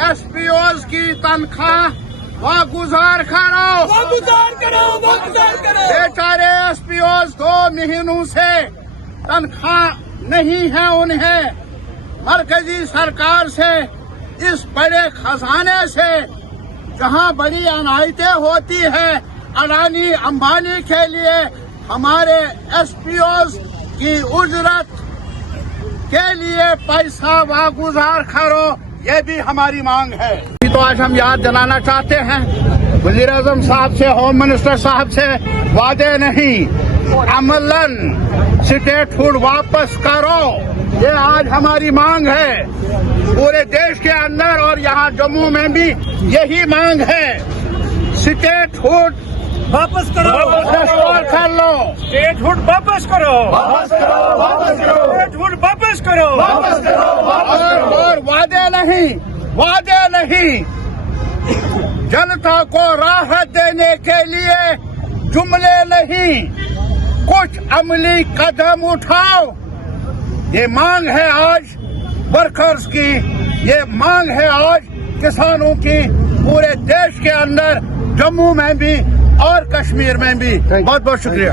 एसपीओज की तनख्वाह वागुजार करो। बेचारे एसपीओज 2 महीनों से तनख्वाह नहीं है उन्हें। मरकजी सरकार से इस बड़े खजाने से जहां बड़ी अनायतें होती है अडानी अंबानी के लिए, हमारे एसपीओज की उजरत के लिए पैसा वागुजार करो, ये भी हमारी मांग है। तो आज हम याद दिलाना चाहते हैं वजीर आजम साहब से, होम मिनिस्टर साहब से, वादे नहीं, अमलन स्टेटहुड वापस करो, ये आज हमारी मांग है। पूरे देश के अंदर और यहाँ जम्मू में भी यही मांग है। स्टेटहुड वापस करो, रिस्टोर कर लो, स्टेटहुड वापस करो, स्टेटहुड वापस करो, और वादे नहीं, जनता को राहत देने के लिए जुमले नहीं, कुछ अमली कदम उठाओ। ये मांग है आज वर्कर्स की, ये मांग है आज किसानों की, पूरे देश के अंदर, जम्मू में भी और कश्मीर में भी। बहुत बहुत शुक्रिया।